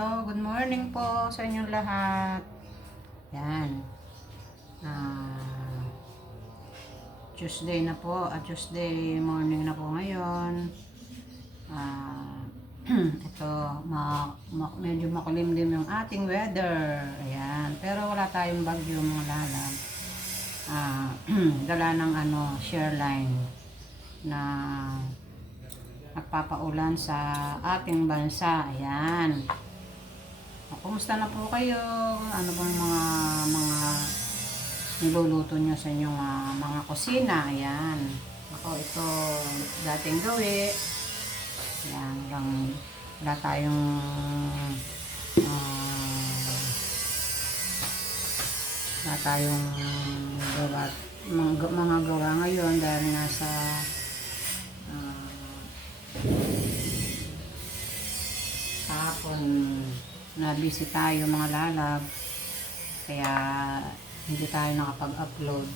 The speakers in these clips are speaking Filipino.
hello, good morning po sa inyong lahat. Yan. Tuesday na po, Tuesday morning na po ngayon. Ito, medyo makulimlim yung ating weather. Ayan, pero wala tayong bagyo mga lalab. Dala ng share line na nagpapaulan sa ating bansa. Ayan. Kumusta na po kayo? Ano bang mga niluluto nyo sa inyong mga kusina? Ayan. Ako, ito dating gawi. Ayan, wala tayong gawa, mga gawa ngayon dahil nasa kahapon na busy tayo mga lalab, kaya hindi tayo nakapag-upload.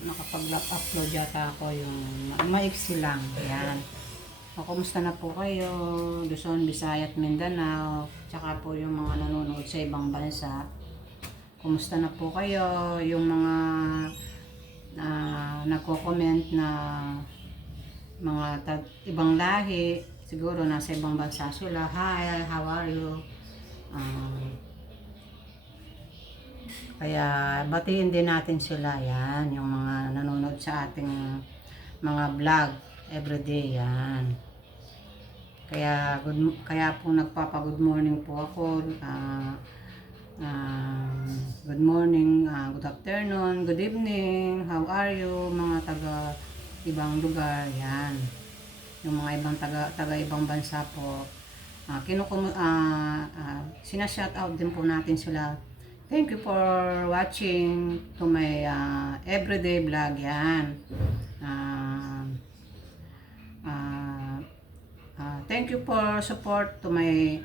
Nakapag-upload yata ako, yung maiksi lang. Ayan. Kumusta na po kayo? Luzon, Visayas at Mindanao, tsaka po yung mga nanonood sa ibang bansa. Kumusta na po kayo? Yung mga nagko-comment na mga ibang lahi, siguro nasa ibang bansa sila. Hi, how are you? Kaya batiin din natin sila. Yan, yung mga nanonood sa ating mga vlog everyday. Yan. Kaya po nagpapa-good morning po ako. Good morning, good afternoon, good evening, how are you mga taga ibang lugar. Yan, yung mga ibang taga ibang bansa po, sinashout out din po natin sila. Thank you for watching to my everyday vlog. Yan. Thank you for support to my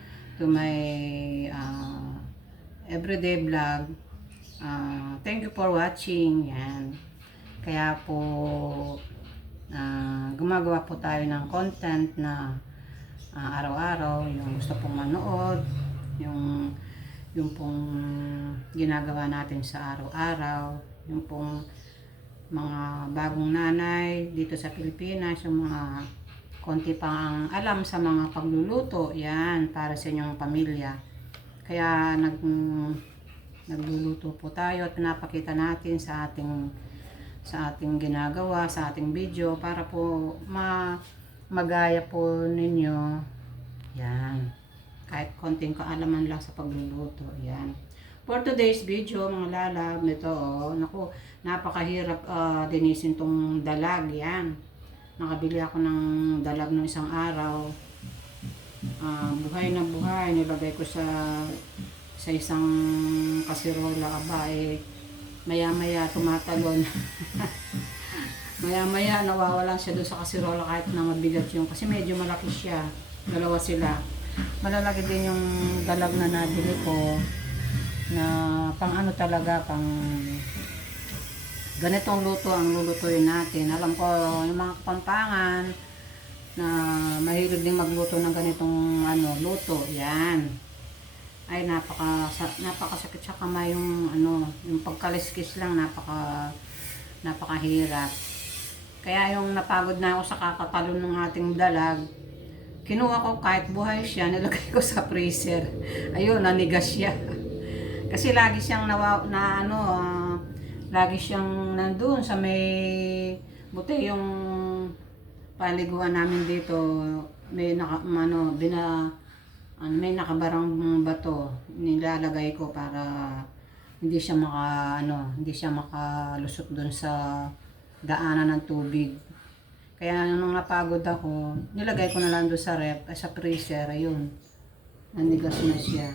everyday vlog. Thank you for watching. Yan. Kaya po gumagawa po tayo ng content na araw-araw, yung gusto pong manood, yung pong ginagawa natin sa araw-araw, yung pong mga bagong nanay dito sa Pilipinas, yung mga konti pang alam sa mga pagluluto. Yan, para sa inyong pamilya. Kaya nagluluto po tayo at pinapakita natin sa ating ginagawa, sa ating video, para po magaya po ninyo. Yan, kahit konting kaalaman lang sa pagluluto. Yan. For today's video mga lalab, ito naku, napakahirap linisin tong dalag. Yan, nakabili ako ng dalag ng isang araw. Buhay na buhay, nilagay ko sa isang kasirola. Maya maya tumatalon. Maya maya nawawala siya doon sa kasirola, kahit na mabigat yung, kasi medyo malaki siya. Dalawa sila. Malalaki din yung dalag na nabili ko, na pang talaga, pang ganitong luto ang lulutuin natin. Alam ko yung mga Kapampangan na mahilig din magluto ng ganitong luto. Yan ay napakasakit sa kamay, yung yung pagkaliskis lang, napakahirap. Kaya yung napagod na ako sa kakatalon ng ating dalag, kinuha ko kahit buhay siya, nilagay ko sa freezer. Ayun, nanigas siya. Kasi lagi siyang lagi siyang nandun sa may buti, yung paliguan namin dito, may may nakabarang bato, nilalagay ko para hindi siya makalusot dun sa daanan ng tubig. Kaya nung napagod ako, nilagay ko na lang doon sa sa freezer. Ayun, nanigas na siya.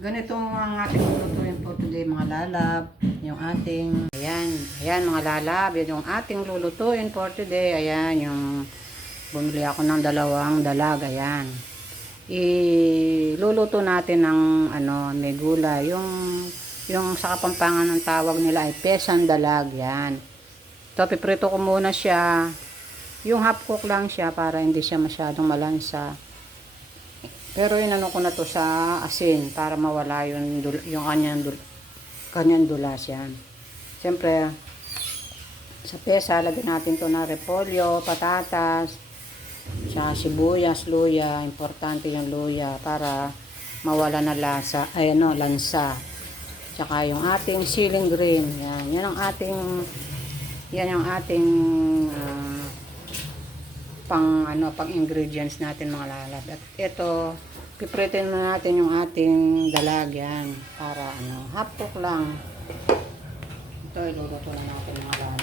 Ganito ang ating lulutuin po today mga lalab. Yung ating, ayan mga lalab, yun yung ating lulutuin for today. Ayan, yung bumili ako ng 2 dalag. Ayan, iluluto natin ng may gulay. Yung sa Kapampangan ng tawag nila ay pesang dalag. Yan. Ito, piprito ko muna siya. Yung half cook lang siya para hindi siya masyadong malansa. Pero inano ko na to sa asin para mawala yung kanyang dulas yan. Siyempre, sa pesa, lagyan natin to na repolyo, patatas, sa sibuyas, luya. Importante yung luya para mawala na lansa. Tsaka yung ating siling green. Yan ang ating pang ingredients natin mga lalab. At ito, pipritin na natin yung ating dalag yan para half cook lang. Ito iluluto na natin mga lalab.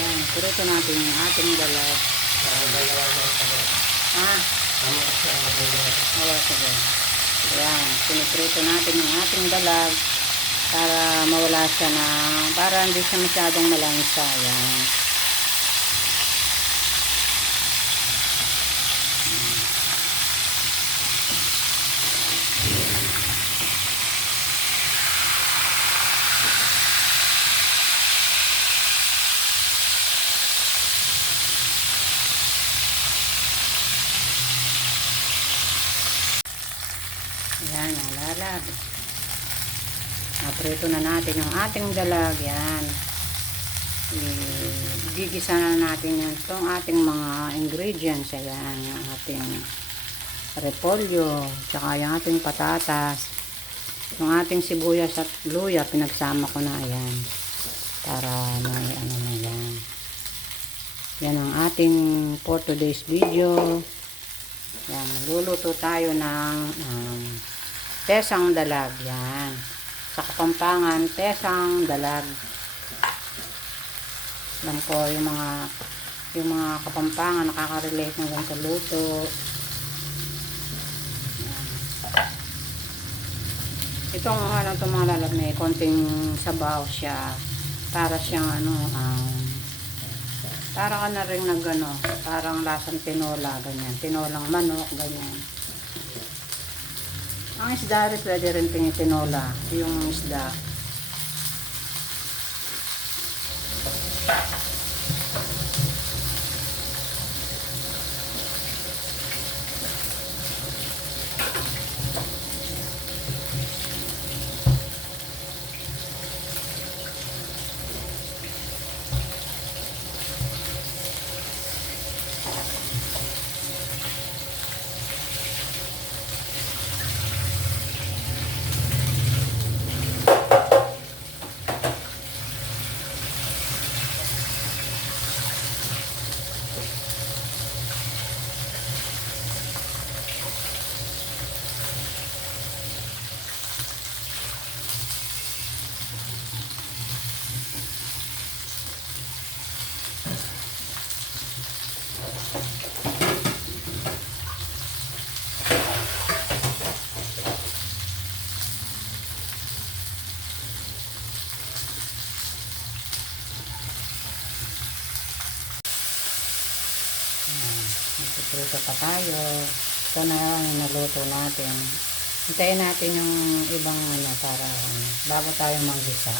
Yan, purito natin yung ating dalag. Sige. Yan, piniprito natin yung ating dalag para mawala siya para hindi siya masyadong malansa. Yan. Yan, nalalab. Naprito na natin yung ating dalag. Yan. Gigisa na natin itong ating mga ingredients. Ayan, yung ating repolyo, tsaka yung ating patatas, yung ating sibuyas at luya, pinagsama ko na. Ayan. Para may na yan. Yan ang ating for today's video. Yan, nagluluto tayo ng tesang dalag. Yan. Sa Kapampangan, tesang dalag. Alam ko yung mga Kapampangan nakaka-relate ng sa luto. Yan. Itong itong mga lalab may konting sabaw siya para siyang para ka na rin parang lasang tinola, ganyan. Tinolang manok, ganyan. Ang isda rin, pwede rin tinola. Yung isda. Magpipruto pa tayo. Ito na yung naluto natin. Hintayin natin yung ibang para bago tayo manggisa.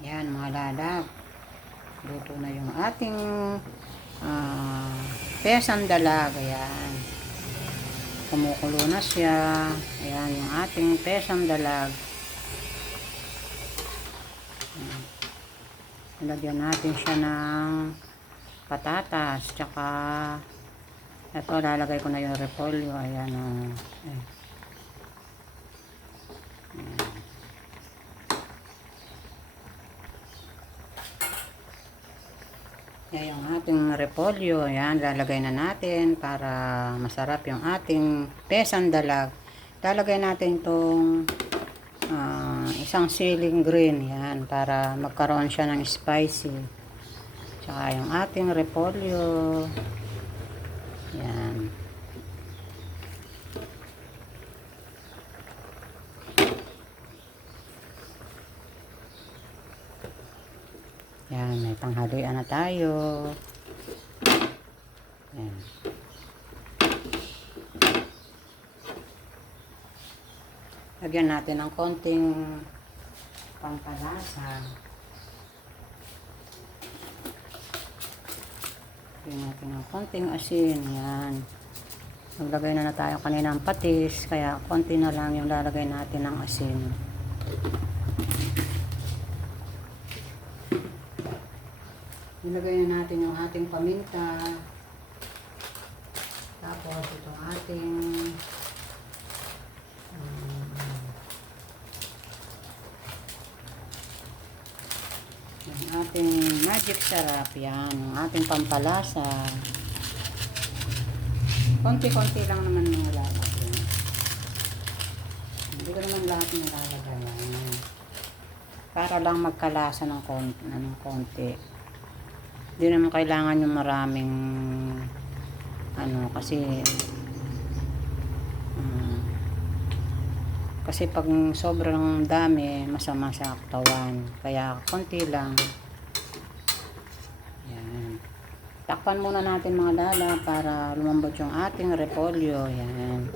Yan mga lalab. Luto na yung ating pesang dalag. Ayan. Kumukulo na siya. Ayan yung ating pesang dalag. Ayan. Lagyan natin siya ng patatas. Tsaka ito lalagay ko na yung repolyo. Ayan o. Ayan. Yan yung ating repolyo. Yan, lalagay na natin para masarap yung ating pesang dalag. Lalagay natin itong isang siling green. Yan, para magkaroon siya ng spicy. Tsaka yung ating repolyo. Yan. Yan, may panghalian na tayo. Yan. Lagyan natin ng konting pampalasa. Lagyan natin ng konting asin. Yan. Naglagay na tayo kanina ng patis, kaya konti na lang yung lalagay natin ng asin. Nilagay na natin yung ating paminta. Tapos itong ating yung ating magic sarap. Yan, yung ating pampalasa. Konti-konti lang naman yung lalagay. Hindi ko naman lahat nilalagay. Para lang magkalasa ng konti. Hindi naman kailangan yung maraming kasi pag sobrang dami masama sa katawan, kaya konti lang. Yan. Takpan muna natin mga lala para lumambot yung ating repolyo. Yan.